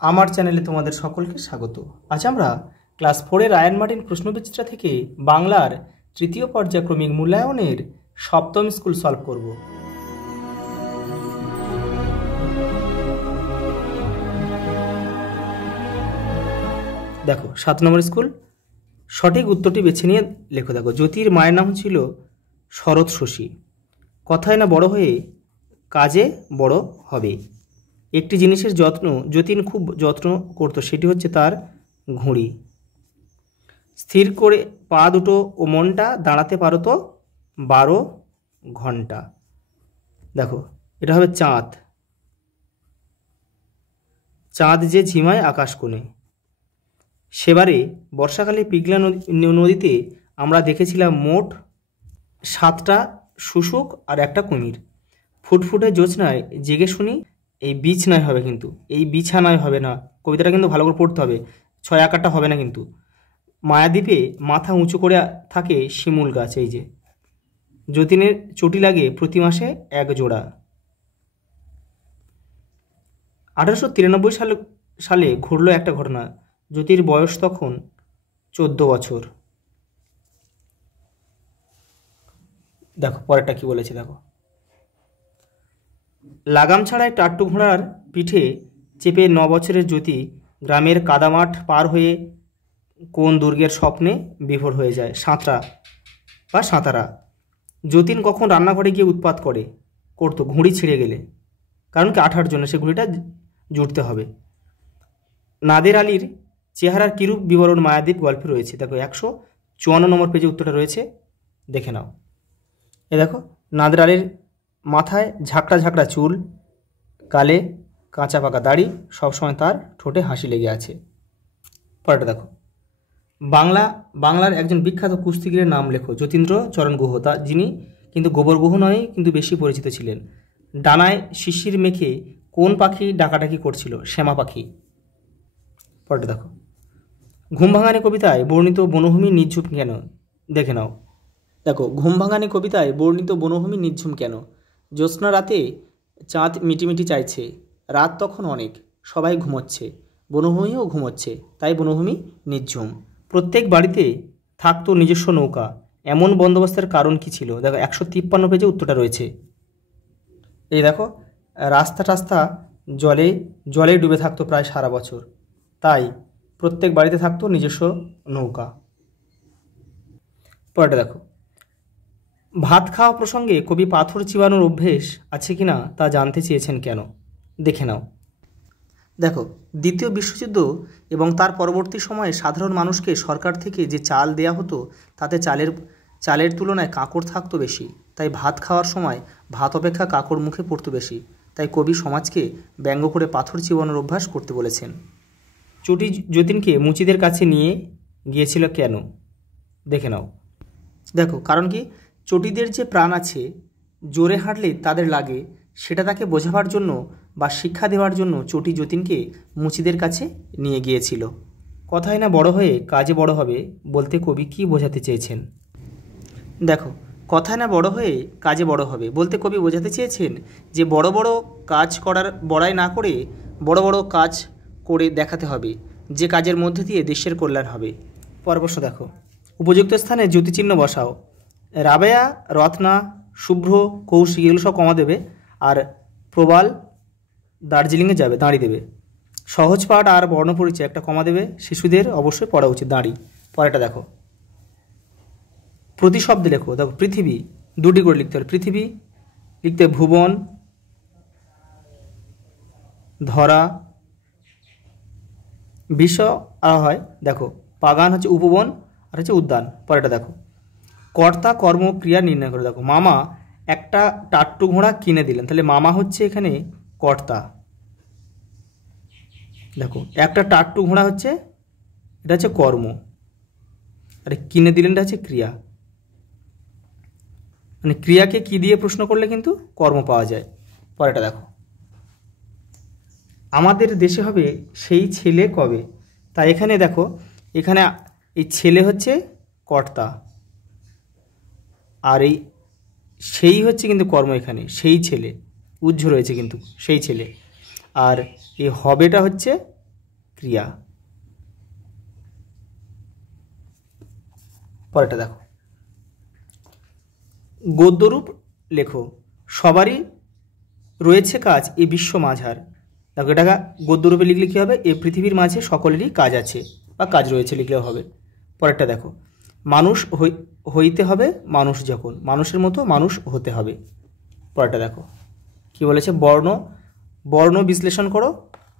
আমার চ্যানেলে তোমাদের সকলকে স্বাগত। আজ আমরা ক্লাস 4-এর আয়ন মার্টিন প্রশ্নবিচিত্রা থেকে বাংলার তৃতীয় পর্যায়ক্রমিক মূল্যায়নের সপ্তম স্কুল সলভ করব। দেখো 7 নম্বর স্কুল। সঠিক উত্তরটি বেছে নিয়ে লেখো। দেখো, জ্যোতির মায়ের নাম ছিল শরৎ শশী। কথায় না বড় হয়ে কাজে বড় হবে। একটি জিনিসের যতীন খুব যত্ন করত, সেটি হচ্ছে তার ঘুড়ি। স্থির করে পা দুটো ও মনটা দাঁড়াতে পারো তো 12 ঘন্টা। দেখো, এটা হবে চাঁদ। চাঁদ যে ঝিমায় আকাশ কোণে। সেবারে বর্ষাকালে পিগলা নদীতে আমরা দেখেছিলাম মোট 7টা শুশুক আর একটা কুমির। ফুটফুটে জ্যোৎস্নায় জেগে শুনি। এই বিছানায় হবে, কিন্তু এই বিছানায় হবে না, কবিতাটা কিন্তু ভালো করে পড়তে হবে, 6 আকারটা হবে না কিন্তু। মায়াদ্বীপে মাথা উঁচু করে থাকে শিমুল গাছ। এই যে যতীনের চটি লাগে প্রতি মাসে 1 জোড়া। 1893 সালে ঘটল একটা ঘটনা। জ্যোতির বয়স তখন 14 বছর। দেখো পরেরটা কি বলেছে, দেখো। লাগাম ছাড়াই টাট্টু ঘোড়ার পিঠে চেপে 9 বছরের জ্যোতি গ্রামের কাদামাঠ পার হয়ে কোন দুর্গের স্বপ্নে বিভোর হয়ে যায়। সাঁতারা। যতীন কখন রান্নাঘরে গিয়ে উৎপাত করতো ঘুড়ি ছিঁড়ে গেলে, কারণ কি আঠার জন্য সে ঘুড়িটা জুড়তে হবে। নাদের আলীর চেহারার কিরূপ বিবরণ মায়াদ্বীপ গল্পে রয়েছে। দেখো 154 নম্বর পেজে উত্তরটা রয়েছে, দেখে নাও। এ দেখো, নাদের আলীর মাথায় ঝাঁকড়া ঝাঁকড়া চুল, গালে কাঁচা পাকা দাড়ি, সবসময় তার ঠোঁটে হাসি লেগে আছে। পরেরটা দেখো, বাংলার একজন বিখ্যাত কুস্তিগিরের নাম লেখো। যতীন্দ্র চরণ গুহ, যিনি কিন্তু গোবর গুহ নয়, কিন্তু বেশি পরিচিত ছিলেন। ডানায় শিশির মেখে কোন পাখি ডাকাডাকি করছিল? শ্যামা পাখি। পরেরটা দেখো, ঘুম ভাঙানি কবিতায় বর্ণিত বনভূমি নিঝুম কেন? দেখে নাও। দেখো, ঘুম ভাঙানি কবিতায় বর্ণিত বনভূমি নিঝুম কেন? জ্যোৎস্না রাতে চাঁদ মিটিমিটি চাইছে, রাত তখন অনেক, সবাই ঘুমোচ্ছে, বনভূমিও ঘুমোচ্ছে, তাই বনভূমি নিঝুম। প্রত্যেক বাড়িতে থাকতো নিজস্ব নৌকা, এমন বন্দোবস্তের কারণ কি ছিল? দেখো 153 পেজে উত্তরটা রয়েছে। এই দেখো, রাস্তা জলে ডুবে থাকতো প্রায় সারা বছর, তাই প্রত্যেক বাড়িতে থাকতো নিজস্ব নৌকা। পরেরটা দেখো, ভাত খাওয়া প্রসঙ্গে কবি পাথর চিবানোর অভ্যেস আছে কিনা তা জানতে চেয়েছেন কেন? দেখে নাও। দেখো, দ্বিতীয় বিশ্বযুদ্ধ এবং তার পরবর্তী সময়ে সাধারণ মানুষকে সরকার থেকে যে চাল দেয়া হতো, তাতে চালের তুলনায় কাঁকড় থাকতো বেশি, তাই ভাত খাওয়ার সময় ভাত অপেক্ষা কাঁকড় মুখে পড়তো বেশি। তাই কবি সমাজকে ব্যঙ্গ করে পাথর চিবানোর অভ্যাস করতে বলেছেন। চটি যতীনকে মুচিদের কাছে নিয়ে গিয়েছিল কেন? দেখে নাও। দেখো, কারণ কি, চটিদের যে প্রাণ আছে, জোরে হাঁটলে তাদের লাগে, সেটা তাকে বোঝাবার জন্য বা শিক্ষা দেওয়ার জন্য চটি যতীনকে মুচিদের কাছে নিয়ে গিয়েছিল। কথায় না বড় হয়ে কাজে বড় হবে বলতে কবি কি বোঝাতে চেয়েছেন? দেখো, কথায় না বড় হয়ে কাজে বড় হবে বলতে কবি বোঝাতে চেয়েছেন যে বড় বড় কাজ করার বড়াই না করে বড় বড় কাজ করে দেখাতে হবে, যে কাজের মধ্যে দিয়ে দেশের কল্যাণ হবে। পরের প্রশ্ন দেখো, উপযুক্ত স্থানে জ্যোতিচিহ্ন বসাও। রাবেয়া, রত্না, শুভ্র, কৌশিক এগুলো সব কমা দেবে, আর প্রবাল দার্জিলিংয়ে যাবে, দাঁড়িয়ে দেবে। সহজ পাঠ আর বর্ণপরিচয় একটা কমা দেবে, শিশুদের অবশ্যই পড়া উচিত, দাঁড়ি। পরেরটা দেখো, প্রতিশব্দে লেখো। দেখো, পৃথিবী 2টি করে লিখতে হবে, পৃথিবী লিখতে ভুবন, ধরা, বিশ্ব আর হয়। দেখো, বাগান হচ্ছে উপবন আর হচ্ছে উদ্যান। পরেরটা দেখো, কর্তা কর্ম ক্রিয়া নির্ণয় করে। দেখো, মামা একটা টাট্টু ঘোড়া কিনে দিলেন, তাহলে মামা হচ্ছে এখানে কর্তা। দেখো, একটা টাট্টু ঘোড়া হচ্ছে, এটা হচ্ছে কর্ম, আর কিনে দিলেনটা হচ্ছে ক্রিয়া। মানে ক্রিয়াকে কি দিয়ে প্রশ্ন করলে কিন্তু কর্ম পাওয়া যায়। পরেরটা দেখো, আমাদের দেশে হবে সেই ছেলে কবে? তাই এখানে দেখো, এখানে এই ছেলে হচ্ছে কর্তা, আর এই সেই হচ্ছে কিন্তু কর্ম। এখানে সেই ছেলে উজ্জ্ব রয়েছে কিন্তু সেই ছেলে, আর এই হবেটা হচ্ছে ক্রিয়া। পরেরটা দেখো, গদ্যরূপ লেখো, সবারই রয়েছে কাজ এ বিশ্ব মাঝার। দেখো এটা গদ্যরূপে লিখলে কী হবে, এ পৃথিবীর মাঝে সকলেরই কাজ আছে বা কাজ রয়েছে লিখলেও হবে। পরেরটা দেখো, মানুষ হইতে হবে মানুষ যখন, মানুষের মতো মানুষ হতে হবে। পরেরটা দেখো কি বলেছে, বর্ণ বিশ্লেষণ করো,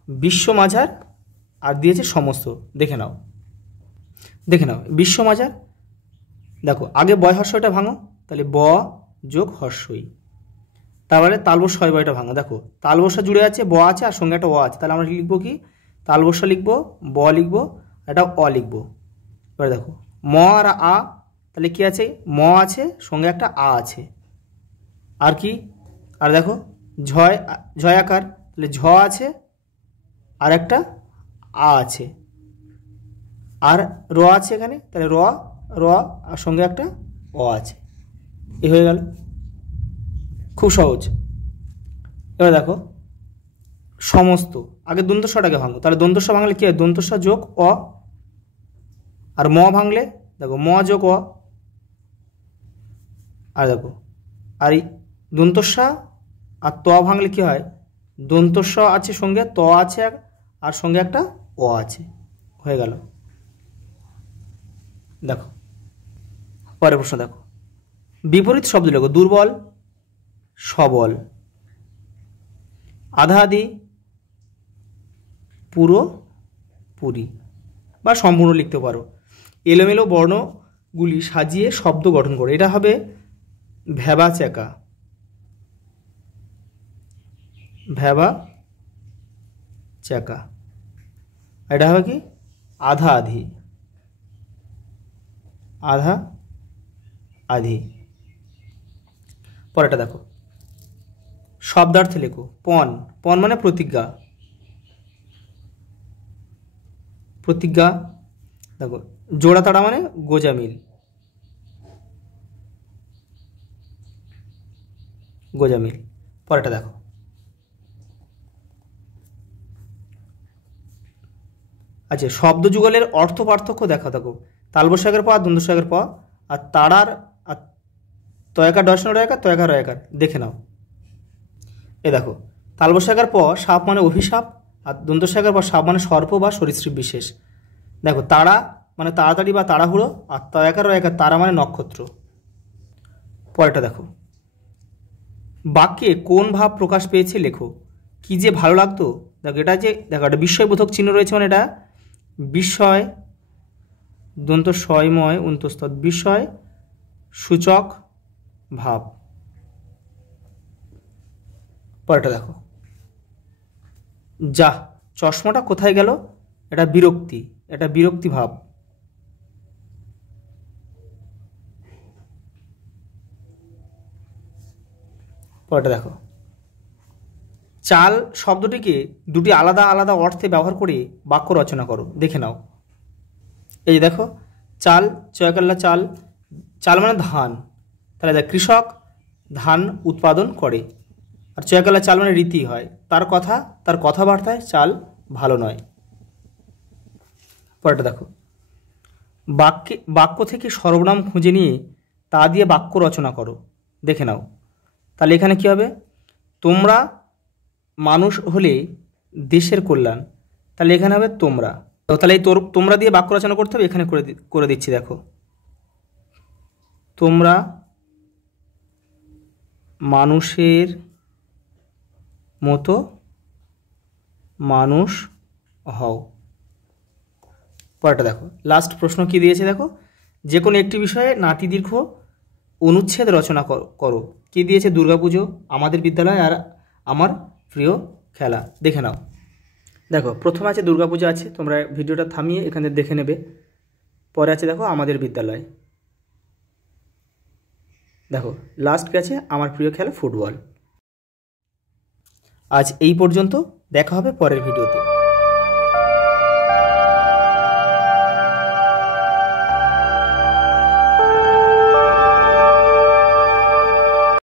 বিশ্ব মাঝার আর দিয়েছে সমস্ত। দেখে নাও বিশ্ব মাঝার। দেখো আগে বয় হর্ষটা ভাঙো, তাহলে ব যোগ হর্ষই, তারপরে তালবস্য হয় বয়টা ভাঙো। দেখো তালবস্য জুড়ে আছে, ব আছে আর সঙ্গে একটা অ আছে, তাহলে আমরা লিখবো কি, তালবস্য লিখবো, ব লিখবো, একটা অ লিখবো। এবার দেখো ম আর আ, তাহলে কি আছে, ম আছে সঙ্গে একটা আ আছে, আর কি, আর দেখো ঝয় আকার, তাহলে ঝ আছে আর একটা আ আছে, আর র আছে এখানে, তাহলে র আর সঙ্গে একটা অ আছে। এ হয়ে গেল, খুব সহজ। এবার দেখো সমস্ত, আগে দন্তস্বটাকে ভাঙো, তাহলে দন্তস্ব ভাঙলে কি হয়, দন্তস্ব যোগ অ, আর ম ভাঙলে দেখো ম যোগ অ, আর দেখো আর এই দন্তস্ব আর ত ভাঙলে কি হয়, দন্তস্ব আছে সঙ্গে ত আছে আর সঙ্গে একটা অ আছে, হয়ে গেল। দেখো পরের প্রশ্ন দেখো, বিপরীত শব্দ লেখো, দুর্বল সবল, আধা আধি পুরোপুরি বা সম্পূর্ণ লিখতে পারো। এলোমেলো বর্ণগুলি সাজিয়ে শব্দ গঠন করো, এটা হবে ভ্যাবা চ্যাকা, ভ্যাবা চ্যাকা। এটা হবে কি, আধা আধি, আধা আধি। পরেরটা দেখো, শব্দার্থে লেখো, পণ মানে প্রতিজ্ঞা, দেখো জোড়া তাড়া মানে গোজামিল, পরেরটা দেখো, আচ্ছা শব্দ যুগলের অর্থ পার্থক্য দেখা, দেখো তালবস্যাগের প আর দন্তস্বরের প, আর তাড়ার আর তয়াকার ডয়সন রয়াকার, তয়াকার রয়াকার, দেখে নাও। এ দেখো তালবস্যাগের প সাপ মানে অভিশাপ, আর দন্তস্বরের প সাপ মানে সর্প বা সরীসৃপ বিশেষ। দেখো তাড়া মানে তাড়াতাড়ি বা তাড়াহুড়ো, আর তয়াকার রয়াকার তারা মানে নক্ষত্র। পরেরটা দেখো, বাক্যে কোন ভাব প্রকাশ পেয়েছে লেখো, কি যে ভালো লাগতো। দেখো এটা একটা বিস্ময়বোধক চিহ্ন রয়েছে, মানে এটা বিস্ময় দন্ত স্বয়ময় অন্তস্থ, বিস্ময় সূচক ভাব। পরেরটা দেখো, যা চশমাটা কোথায় গেল, এটা বিরক্তি ভাব। পরেরটা দেখো, চাল শব্দটিকে দুটি আলাদা আলাদা অর্থে ব্যবহার করে বাক্য রচনা করো, দেখে নাও। এই দেখো চাল, চয়কাল্লা চাল মানে ধান, তাহলে দেখ কৃষক ধান উৎপাদন করে, আর চয়কাল্লা চাল মানে রীতি হয়, তার কথাবার্তায় চাল ভালো নয়। পরেরটা দেখো, বাক্য থেকে সর্বনাম খুঁজে নিয়ে তা দিয়ে বাক্য রচনা করো, দেখে নাও। তাহলে এখানে কি হবে, তোমরা মানুষ হলে দেশের কল্যাণ, তাহলে এখানে হবে তোমরা। তাহলে এই তোমরা দিয়ে বাক্য রচনা করতে হবে, এখানে করে দিচ্ছি। দেখো তোমরা মানুষের মতো মানুষ হও। পরেরটা দেখো, লাস্ট প্রশ্ন কি দিয়েছে দেখো, যে কোনো একটি বিষয়ে নাতি দীর্ঘ অনুচ্ছেদ রচনা করো। কি দিয়েছে, দুর্গাপুজো, আমাদের বিদ্যালয় আর আমার প্রিয় খেলা। দেখে নাও। দেখো প্রথমে আছে দুর্গাপূজা আছে, তোমরা ভিডিওটা থামিয়ে এখানে দেখে নেবে। পরে আছে দেখো আমাদের বিদ্যালয়। দেখো লাস্ট আছে আমার প্রিয় খেলা ফুটবল। আজ এই পর্যন্ত, দেখা হবে পরের ভিডিওতে।